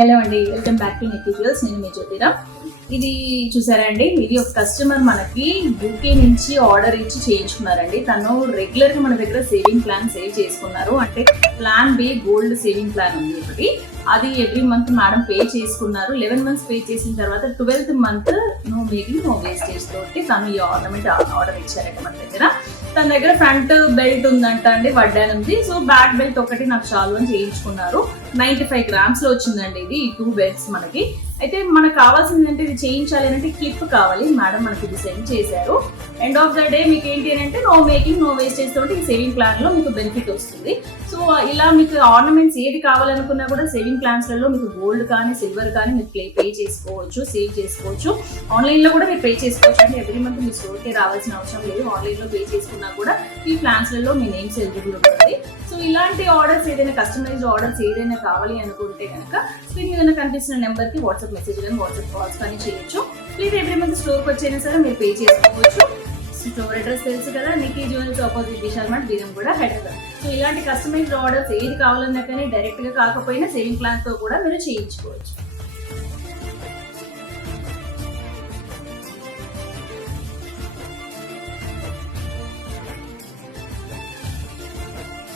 Hello అండి, welcome back to Nikki jewels. నేను మీ జ్యోతిరా. ఇది చూసారా అండి, ఇది ఒక కస్టమర్ మనకి యూకే నుంచి ఆర్డర్ ఇచ్చి చేయించుకున్నారండి. తను రెగ్యులర్ గా మన దగ్గర సేవింగ్ ప్లాన్ సేవ్ చేసుకున్నారు. అంటే plan B gold saving plan ఉంది ఒకటి. అది ఎవ్రీ మంత్ మేడం పే చేసుకున్నారు. 11 months పే చేసిన తర్వాత 12th month no making no wastage తోటి తను ఈ ఆర్నమెంట్ ఆర్డర్ ఇచ్చారంట మన దగ్గర. తన దగ్గర ఫ్రంట్ బెల్ట్ ఉందంట అండి, వడ్డాన్ ఉంది. సో బ్యాక్ బెల్ట్ ఒకటి నాకు చాలు అని చేయించుకున్నారు. 95 grams లో వచ్చిందండి ఇది, ఈ 2 belts మనకి. అయితే మనకు కావాల్సింది అంటే ఇది చేయించాలి అంటే క్లిప్ కావాలి. మేడం మనకి ఇది సెండ్ చేశారు. ఎండ్ ఆఫ్ ద డే మీకు ఏంటి అంటే నో మేకింగ్ నో వేస్టేజ్ తోటి ఈ సేవింగ్ ప్లాన్ లో మీకు బెనిఫిట్ వస్తుంది. సో ఇలా మీకు ఆర్నమెంట్స్ ఏది కావాలనుకున్నా కూడా సేవింగ్ ప్లాన్స్ లలో మీకు గోల్డ్ కానీ సిల్వర్ కానీ మీరు పే చేసుకోవచ్చు, సేవ్ చేసుకోవచ్చు. ఆన్లైన్ లో కూడా మీరు పే చేసుకోవచ్చు. అంటే ఎవ్రీ మంత్ మీ స్టోర్ కి రావాల్సిన అవసరం లేదు. ఆన్లైన్ లో పే చేసుకున్నా కూడా ఈ ప్లాన్స్ లలో మీ నేమ్స్ ఎలిజిబుల్ ఉంటుంది. సో ఇలాంటి ఆర్డర్స్ ఏదైనా కస్టమైజ్డ్ ఆర్డర్స్ ఏదైనా కావాలి అనుకుంటే కనుక స్క్రీన్ మీద కనిపిస్తున్న నెంబర్ కి వాట్సాప్ మెసేజ్ కానీ వాట్సాప్ కాల్స్ కానీ చేయొచ్చు. ప్లీజ్ ఎవ్రీ మంత్ స్టోర్కి వచ్చైనా సరే మీరు పే చేసుకోవచ్చు. స్టోర్ అడ్రస్ తెలుసు కదా, Nikki jewels opposite Vishal mart, Beeramguda, Hyderabad. So ఇలాంటి కస్టమైజ్డ్ ఆర్డర్స్ ఏది కావాలన్నా కానీ డైరెక్ట్ గా కాకపోయినా సేవింగ్ ప్లాన్ తో కూడా మీరు చేయించుకోవచ్చు.